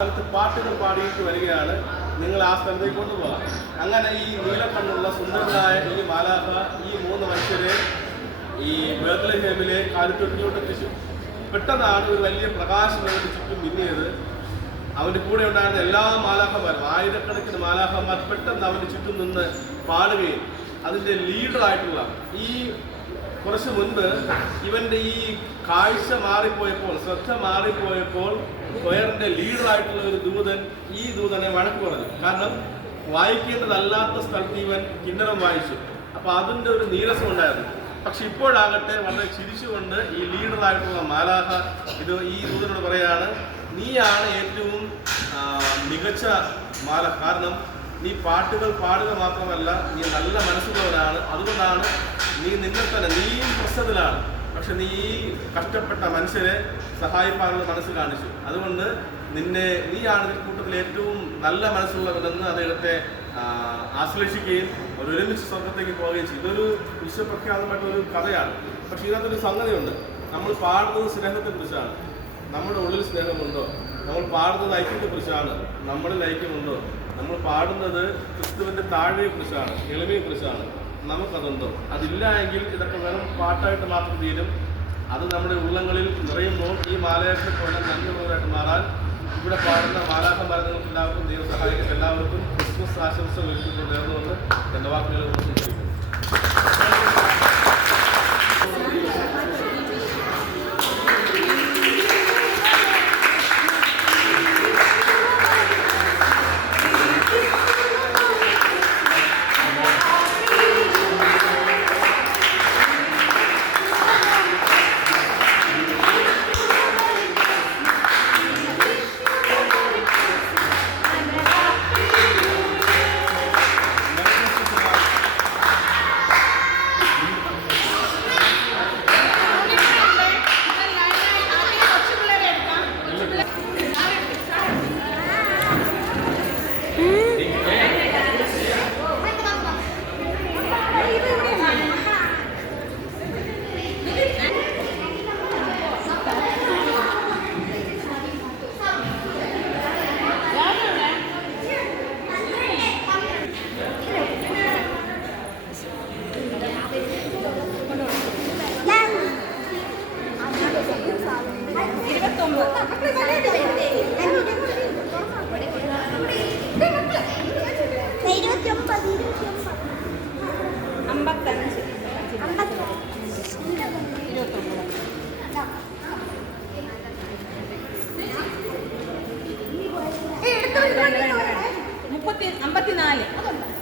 പാട്ടുകൾ പാടിയിട്ട് വരികയാണ്. നിങ്ങൾ ആ സ്ഥലത്തേക്ക് കൊണ്ടുപോകാം. അങ്ങനെ ഈ നീലക്കണ്ണുള്ള സുന്ദരനായ ഈ മാലാഖ ഈ മൂന്ന് മനുഷ്യരെ ഈ ബേത്ലഹേമിലെ കാലിത്തൊട്ടിലോട്ട് എത്തിച്ചു. പെട്ടെന്നാണ് ഒരു വലിയ പ്രകാശം അവരുടെ ചുറ്റും മിന്നിയത്. അവൻ്റെ കൂടെ ഉണ്ടായിരുന്ന എല്ലാ മാലാഖമാരും, ആയിരക്കണക്കിന് മാലാഖമാർ പെട്ടെന്ന് അവൻ്റെ ചുറ്റും നിന്ന് പാടുകയും അതിൻ്റെ ലീഡറായിട്ടുള്ള ഈ കുറച്ച് മുൻപ് ഇവൻ്റെ ഈ കാഴ്ച മാറിപ്പോയപ്പോൾ, ശ്രദ്ധ മാറിപ്പോയപ്പോൾ കൊയറിൻ്റെ ലീഡറായിട്ടുള്ള ഒരു ദൂതൻ ഈ ദൂതനെ വഴക്ക് പറഞ്ഞു. കാരണം വായിക്കേണ്ടതല്ലാത്ത സ്ഥലത്ത് ഇവൻ കിന്നരം വായിച്ചു. അപ്പോൾ അതിൻ്റെ ഒരു നീരസം ഉണ്ടായിരുന്നു. പക്ഷെ ഇപ്പോഴാകട്ടെ വളരെ ചിരിച്ചുകൊണ്ട് ഈ ലീഡറായിട്ടുള്ള മാലാഖ ഈ ദൂതനോട് പറയാണ്, നീയാണ് ഏറ്റവും മികച്ച മാലാഖ. കാരണം നീ പാട്ടുകൾ പാടുക മാത്രമല്ല, നീ നല്ല മനസ്സുള്ളവനാണ്. അതുകൊണ്ടാണ് നിന്നെ തന്നെ, നീയും പ്രശ്നത്തിലാണ്, പക്ഷെ നീ ഈ കഷ്ടപ്പെട്ട മനുഷ്യരെ സഹായിക്കാനുള്ള മനസ്സ് കാണിച്ചു. അതുകൊണ്ട് നീയാണ് ഈ കൂട്ടത്തിൽ ഏറ്റവും നല്ല മനസ്സുള്ളവരെന്ന് അദ്ദേഹത്തെ ആശ്ലേഷിക്കുകയും ഒരുമിച്ച് സ്വർഗത്തേക്ക് പോവുകയും ചെയ്തു. ഇതൊരു വിശ്വപ്രഖ്യാതമായിട്ടൊരു കഥയാണ്. പക്ഷെ ഇതിനകത്തൊരു സംഗതിയുണ്ട്. നമ്മൾ പാടുന്നത് സ്നേഹത്തെക്കുറിച്ചാണ്. നമ്മുടെ ഉള്ളിൽ സ്നേഹമുണ്ടോ? നമ്മൾ പാടുന്നത് ഐക്യത്തെക്കുറിച്ചാണ്. നമ്മളിൽ ഐക്യമുണ്ടോ? നമ്മൾ പാടുന്നത് ക്രിസ്തുവിൻ്റെ താഴ്മയെക്കുറിച്ചാണ്, എളിമയെക്കുറിച്ചാണ്. നമുക്കതുണ്ടോ? അതില്ല എങ്കിൽ ഇതൊക്കെ വെറും പാട്ടായിട്ട് മാത്രം തീരും. അത് നമ്മുടെ ഉള്ളങ്ങളിൽ നിറയുമ്പോൾ ഈ മാലാഖയെ പോലെ നന്ദിയുള്ളവരായിട്ട് മാറാൻ ഇവിടെ പാടുന്ന മാലാഖമാരെ നിങ്ങൾക്ക് എല്ലാവർക്കും ദൈവം സഹായിക്കും. എല്ലാവർക്കും ക്രിസ്മസ് ആശംസകൾ ഒരുക്കിക്കൊണ്ട് നേർന്നുകൊണ്ട് എൻ്റെ വാക്കുകളെ കുറിച്ച് $54